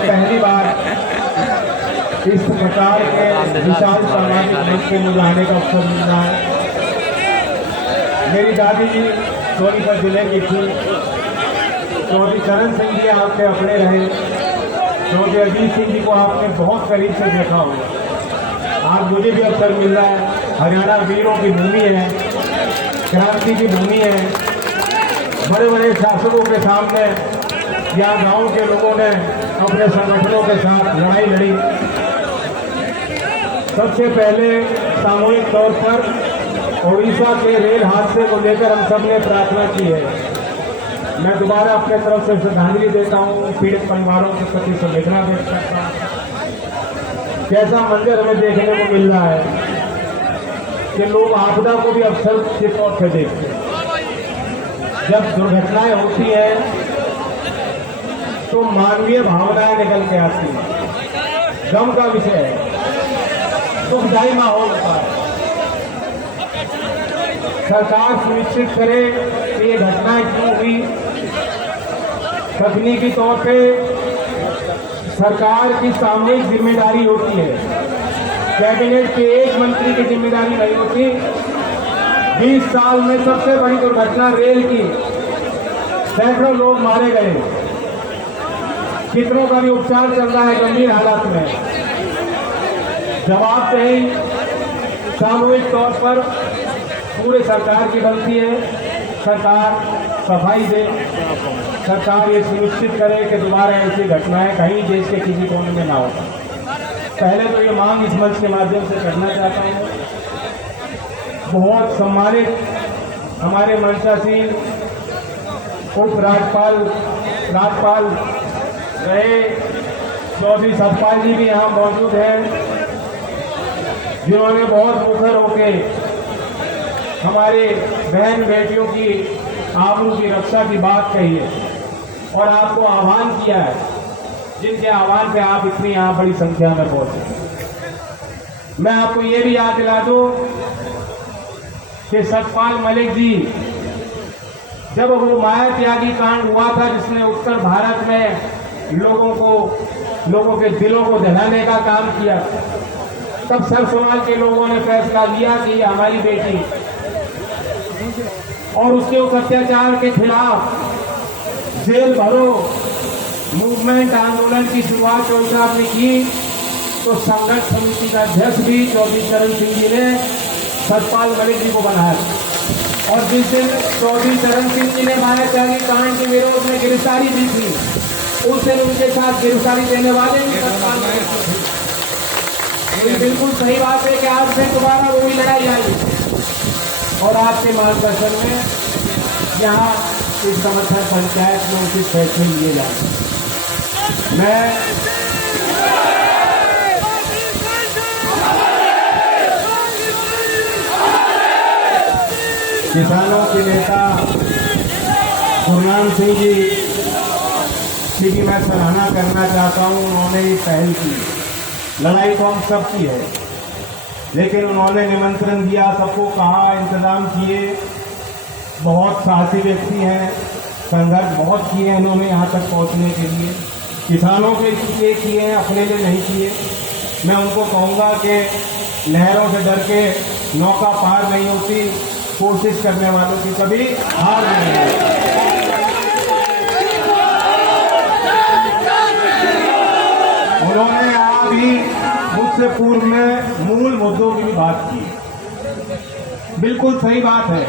पहली बार इस प्रकार के विशाल सामाजिक मंच में मुझे आने का अवसर मिल रहा है। मेरी दादी जी सोनीपत जिले की थी। चौधरी चरण सिंह जी आपके अपने रहे। चौधरी अजीत सिंह जी को आपने बहुत करीब से देखा हो। आज मुझे भी अवसर मिल रहा है। हरियाणा वीरों की भूमि है, क्रांति की भूमि है। बड़े बड़े शासकों के सामने या गांव के लोगों ने अपने संगठनों के साथ लड़ाई लड़ी। सबसे पहले सामूहिक तौर पर ओडिशा के रेल हादसे को लेकर हम सब ने प्रार्थना की है। मैं दोबारा अपने तरफ से श्रद्धांजलि देता हूँ, पीड़ित परिवारों के प्रति संवेदना व्यक्त करता हूँ। कैसा मंजर हमें देखने को मिल रहा है कि लोग आपदा को भी अवसर के तौर पर देखते हैं। जब दुर्घटनाएं होती हैं तो मानवीय भावनाएं निकल के आती हैं, गम का विषय है, दुखदायी माहौल होता है। सरकार सुनिश्चित करे कि ये घटनाएं क्यों हुई। तकनीकी तौर पे सरकार की सामूहिक जिम्मेदारी होती है, कैबिनेट के एक मंत्री की जिम्मेदारी नहीं होती। 20 साल में सबसे बड़ी दुर्घटना रेल की, सैकड़ों लोग मारे गए, कितनों का भी उपचार चल रहा है गंभीर हालत में। जवाबदेही सामूहिक तौर पर पूरे सरकार की बनती है। सरकार सफाई दे, सरकार ये सुनिश्चित करे कि दोबारा ऐसी घटनाएं कहीं देश के किसी कोने में ना हो। पहले तो ये मांग इस मंच के माध्यम से करना चाहता हूँ। बहुत सम्मानित हमारे मंचासीन उप राज्यपाल रहे चौधरी सतपाल जी भी यहाँ मौजूद हैं, जिन्होंने बहुत मुखर होके हमारे बहन बेटियों की आबरू की रक्षा की बात कही है और आपको आह्वान किया है, जिनके आह्वान पे आप इतनी यहाँ बड़ी संख्या में पहुंचे। मैं आपको ये भी याद दिला दूं कि सतपाल मलिक जी, जब वो माया त्यागी कांड हुआ था जिसने उत्तर भारत में लोगों के दिलों को दहलाने का काम किया, तब सरसोवाल के लोगों ने फैसला लिया कि ये हमारी बेटी, और उसके उस अत्याचार के खिलाफ जेल भरो मूवमेंट आंदोलन की शुरुआत चौधरी साहब ने की। तो संघर्ष समिति का अध्यक्ष भी चौधरी चरण सिंह जी ने सतपाल मलिक जी को बनाया, और जिस दिन चौधरी चरण सिंह जी ने माया त्यागी कांड के विरोध में गिरफ्तारी दी थी, उस दिन उनके साथ गिरफ्तारी देने वाले भी सतपाल मलिक थे। तो बिल्कुल सही बात है कि आज फिर दोबारा वही लड़ाई आई और आपके मार्गदर्शन में यहाँ इस समर्थन पंचायत में उचित फैसले लिए जाते हैं। मैं किसानों के नेता गुरनाम सिंह जी की मैं सराहना करना चाहता हूँ। उन्होंने ये पहल की। लड़ाई तो हम सबकी है, लेकिन उन्होंने निमंत्रण दिया, सबको कहा, इंतजाम किए। बहुत साहसी व्यक्ति हैं, संघर्ष बहुत किए हैं इन्होंने यहाँ तक पहुँचने के लिए। किसानों के लिए किए हैं, अपने लिए नहीं किए। मैं उनको कहूँगा कि लहरों से डर के नौका पार नहीं होती, कोशिश करने वालों की कभी हार नहीं होती। उन्होंने अभी मुझसे पूर्व में मूल मुद्दों की भी बात की। बिल्कुल सही बात है।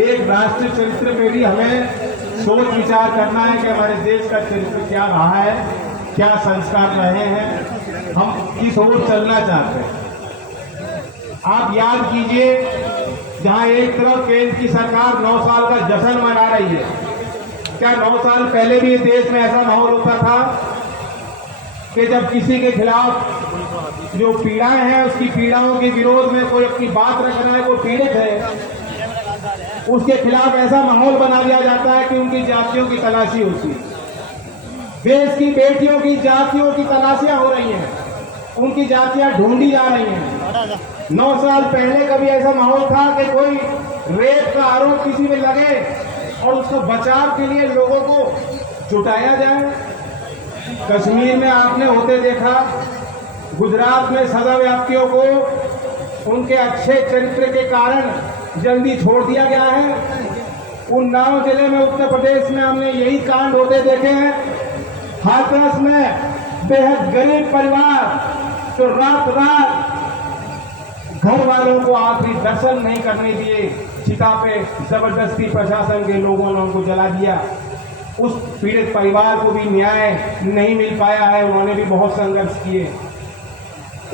एक राष्ट्रीय चरित्र पे भी हमें सोच विचार करना है कि हमारे देश का चरित्र क्या रहा है, क्या संस्कार रहे हैं, हम किस ओर चलना चाहते हैं। आप याद कीजिए, जहां एक तरफ केंद्र की सरकार 9 साल का जश्न मना रही है, क्या 9 साल पहले भी देश में ऐसा माहौल होता था कि जब किसी के खिलाफ जो पीड़ाएं हैं, उसकी पीड़ाओं के विरोध में कोई अपनी बात रख रहा है, कोई पीड़ित है, उसके खिलाफ ऐसा माहौल बना दिया जाता है कि उनकी जातियों की तलाशी होती है। देश की बेटियों की जातियों की तलाशियां हो रही हैं, उनकी जातियां ढूंढी जा रही हैं। 9 साल पहले कभी ऐसा माहौल था कि कोई रेप का आरोप किसी में लगे और उसको बचाव के लिए लोगों को जुटाया जाए। कश्मीर में आपने होते देखा, गुजरात में सजा व्याप्तियों को उनके अच्छे चरित्र के कारण जल्दी छोड़ दिया गया है। उन्नाव जिले में उत्तर प्रदेश में हमने यही कांड होते देखे हैं। हाथरस में बेहद गरीब परिवार तो रात रात घर वालों को आखिरी दर्शन नहीं करने दिए, चिता पे जबरदस्ती प्रशासन के लोगों ने उनको जला दिया। उस पीड़ित परिवार को भी न्याय नहीं मिल पाया है, उन्होंने भी बहुत संघर्ष किए।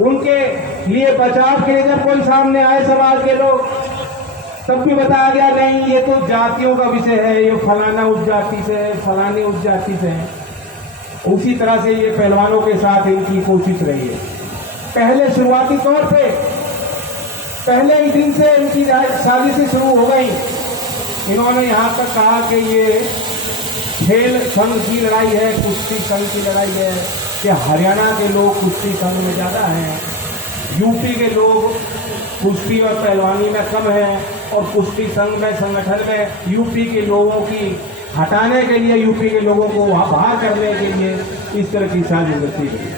उनके लिए बचाव के लिए जब कोई सामने आए समाज के लोग, तब भी बताया गया नहीं ये तो जातियों का विषय है, ये फलाना उस जाति से है, फलानी उस जाति से है। उसी तरह से ये पहलवानों के साथ इनकी कोशिश रही है। पहले शुरुआती तौर पे पहले ही दिन से इनकी साजिशें शुरू हो गई। इन्होंने यहाँ तक कहा कि ये खेल संघ की लड़ाई है, कुश्ती संघ की लड़ाई है, कि हरियाणा के लोग कुश्ती संघ में ज़्यादा हैं, यूपी के लोग कुश्ती और पहलवानी में कम हैं, और कुश्ती संघ में संगठन में यूपी के लोगों की हटाने के लिए, यूपी के लोगों को बाहर करने के लिए इस तरह की साजिश रची गई।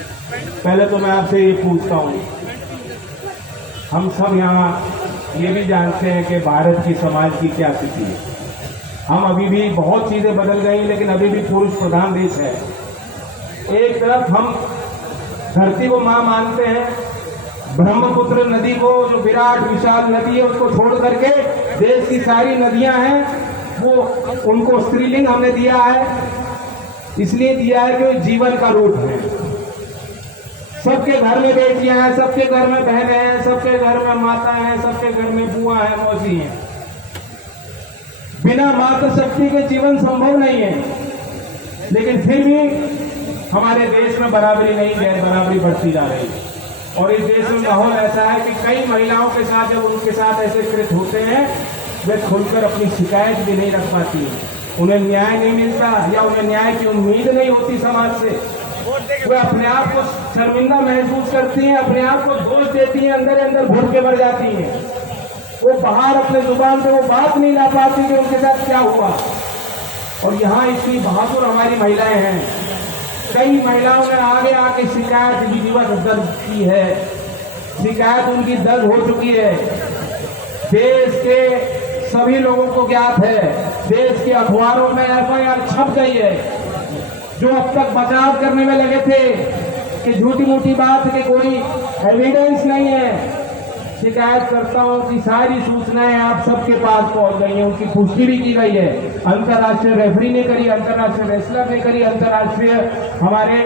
पहले तो मैं आपसे ये पूछता हूँ, हम सब यहाँ ये भी जानते हैं कि भारत की समाज की क्या स्थिति है। हम अभी भी बहुत चीज़ें बदल गई, लेकिन अभी भी पुरुष प्रधान देश है। एक तरफ हम धरती को माँ मानते हैं, ब्रह्मपुत्र नदी को जो विराट विशाल नदी है उसको छोड़ करके देश की सारी नदियां हैं वो उनको स्त्रीलिंग हमने दिया है। इसलिए दिया है कि वो जीवन का रूप है। सबके घर में बेटियां हैं, सबके घर में बहनें हैं, सबके घर में माता हैं, सबके घर में बुआ है, मौसी हैं। बिना मातृ शक्ति के जीवन संभव नहीं है। लेकिन फिर भी हमारे देश में बराबरी नहीं, गैर बराबरी बढ़ती जा रही है। और इस देश में माहौल ऐसा है कि कई महिलाओं के साथ जब उनके साथ ऐसे कृत्य होते हैं, वे खुलकर अपनी शिकायत भी नहीं रख पाती हैं। उन्हें न्याय नहीं मिलता या उन्हें न्याय की उम्मीद नहीं होती समाज से। वे अपने आप को शर्मिंदा महसूस करती हैं, अपने आप को दोष देती हैं, अंदर अंदर घुट के मर जाती हैं। वो बाहर अपने जुबान पे वो बात नहीं ला पाती कि उनके साथ क्या हुआ। और यहाँ इतनी बहादुर हमारी महिलाएं हैं। कई महिलाओं ने आगे आके शिकायत विधिवत दर्ज की है, शिकायत उनकी दर्ज हो चुकी है। देश के सभी लोगों को ज्ञात है, देश के अखबारों में एफआईआर छप गई है। जो अब तक बचाव करने में लगे थे कि झूठी मूठी बात के कोई एविडेंस नहीं है, शिकायतकर्ताओं की सारी सूचनाएं आप सबके पास पहुंच गई हैं, उनकी पुष्टि भी की गई है। अंतर्राष्ट्रीय रेफरी ने करी, अंतर्राष्ट्रीय रेसलर ने करी, अंतर्राष्ट्रीय हमारे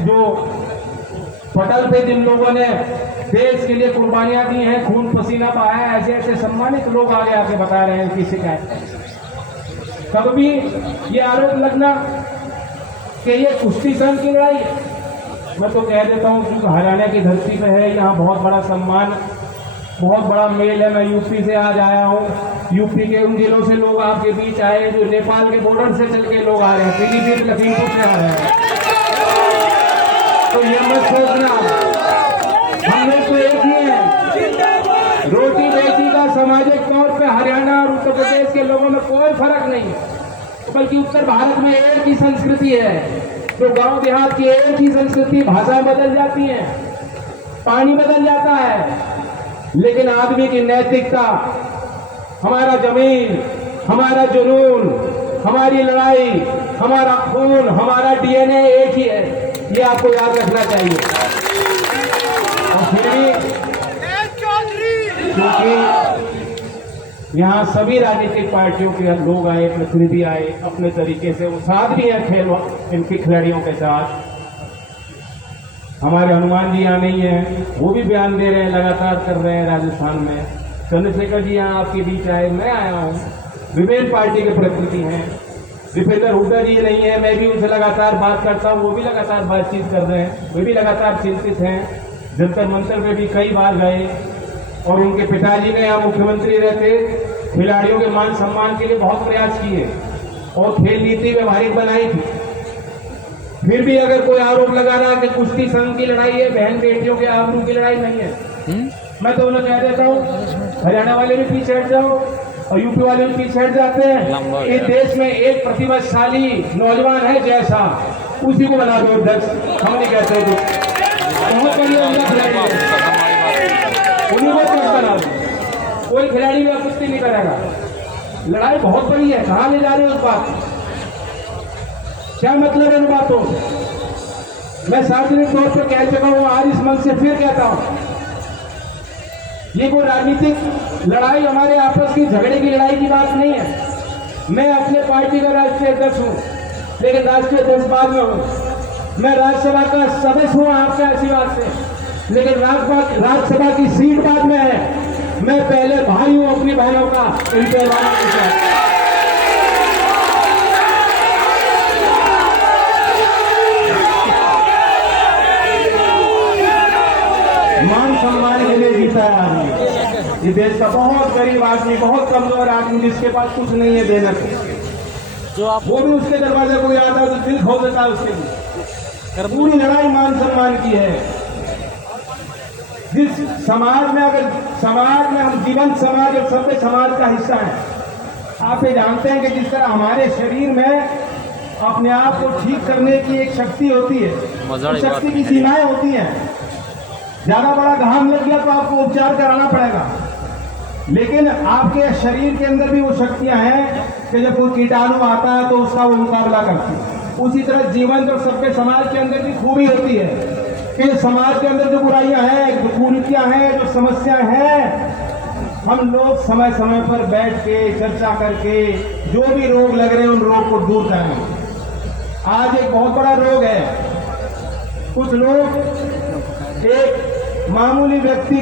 जो पटल पे जिन लोगों ने देश के लिए कुर्बानियां दी हैं, खून पसीना बहाया, ऐसे ऐसे सम्मानित लोग आगे आके बता रहे हैं कि शिकायत। तब भी ये आरोप लगना कि ये कुश्ती संघ की लड़ाई है, मैं तो कह देता हूँ क्योंकि हरियाणा की धरती पे है, यहाँ बहुत बड़ा सम्मान, बहुत बड़ा मेल है। मैं यूपी से आज आया हूँ, यूपी के उन जिलों से लोग आपके बीच आए जो नेपाल के बॉर्डर से चल के लोग आ रहे हैं, पीलीभीत लखीमपुर से आ रहे हैं। तो ये मत सोचना हम लोग तो एक ही है। रोटी बेटी का सामाजिक तौर पे हरियाणा और उत्तर प्रदेश के लोगों में कोई फर्क नहीं है, बल्कि उत्तर भारत में एक ही संस्कृति है। तो गांव देहात की एक ही संस्कृति, भाषा बदल जाती है, पानी बदल जाता है, लेकिन आदमी की नैतिकता, हमारा जमीन, हमारा जुनून, हमारी लड़ाई, हमारा खून, हमारा डीएनए एक ही है। ये आपको याद रखना चाहिए। और फिर भी क्योंकि यहाँ सभी राजनीतिक पार्टियों के लोग आए, प्रतिनिधि आए, अपने तरीके से वो साथ भी है खेल इनकी खिलाड़ियों के साथ। हमारे हनुमान जी यहाँ नहीं है, वो भी बयान दे रहे हैं, लगातार कर रहे हैं राजस्थान में। चंद्रशेखर जी यहाँ आपके बीच आए, मैं आया हूँ, विभिन्न पार्टी के प्रतिनिधि हैं। दीपेंद्र हुड्डा जी नहीं है, मैं भी उनसे लगातार बात करता हूँ, वो भी लगातार बातचीत कर रहे हैं, वे भी लगातार चिंतित हैं। जंतर मंतर में भी कई बार गए और उनके पिताजी ने यहाँ मुख्यमंत्री रहते खिलाड़ियों के मान सम्मान के लिए बहुत प्रयास किए और खेल नीति व्यवहारिक बनाई थी। फिर भी अगर कोई आरोप लगा रहा है कि कुश्ती संघ की लड़ाई है, बहन बेटियों के आबरू की लड़ाई नहीं है, मैं तो उन्हें कह देता हूँ हरियाणा वाले भी पीछे हट जाओ, और यूपी वाले उनके पीछे हट जाते हैं। इस देश में एक प्रतिभाशाली नौजवान है जैसा, उसी को बना दो अध्यक्ष। हम नहीं कहते कुछ, बहुत बढ़िया उनका खिलाड़ी है, उन्हीं को अध्यक्ष बना दो। कोई खिलाड़ी भी कुश्ती नहीं करेगा। लड़ाई बहुत बड़ी है, कहाँ ले जा रहे हो उस बात, क्या मतलब है उन बातों। मैं सार्वजनिक तौर पर कह चुका हूं, आज इस मंच से फिर कहता हूं, ये कोई राजनीतिक लड़ाई, हमारे आपस की झगड़े की लड़ाई की बात नहीं है। मैं अपने पार्टी का राष्ट्रीय अध्यक्ष हूं, लेकिन राष्ट्रीय अध्यक्ष बाद में हूं। मैं राज्यसभा का सदस्य हूं आपके आशीर्वाद से, लेकिन राज्यसभा की सीट बाद में है। मैं पहले भाई हूं अपनी बहनों का, इनके मान सम्मान के लिए जीता है आदमी। ये देश का बहुत गरीब आदमी, बहुत कमजोर आदमी, जिसके पास कुछ नहीं है देने को, वो भी उसके दरवाजे को आता है तो दिल खो देता है उसके लिए। पूरी लड़ाई मान सम्मान की है। जिस समाज में, अगर समाज में हम जीवंत समाज और सभ्य समाज का हिस्सा है, आप ये जानते हैं कि जिस तरह हमारे शरीर में अपने आप को ठीक करने की एक शक्ति होती है, उस शक्ति की सीमाएं होती हैं। ज्यादा बड़ा घाम लग गया तो आपको उपचार कराना पड़ेगा, लेकिन आपके शरीर के अंदर भी वो शक्तियां हैं कि जब कोई कीटाणु आता है तो उसका वो मुकाबला करती है। उसी तरह जीवन और सबके समाज के अंदर भी खूबी होती है कि समाज के अंदर जो बुराइयां हैं, जो कुरीतियां हैं, जो समस्याएं हैं, हम लोग समय समय पर बैठ के चर्चा करके जो भी रोग लग रहे हैं उन रोग को दूर करें। आज एक बहुत बड़ा रोग है, कुछ लोग एक मामूली व्यक्ति के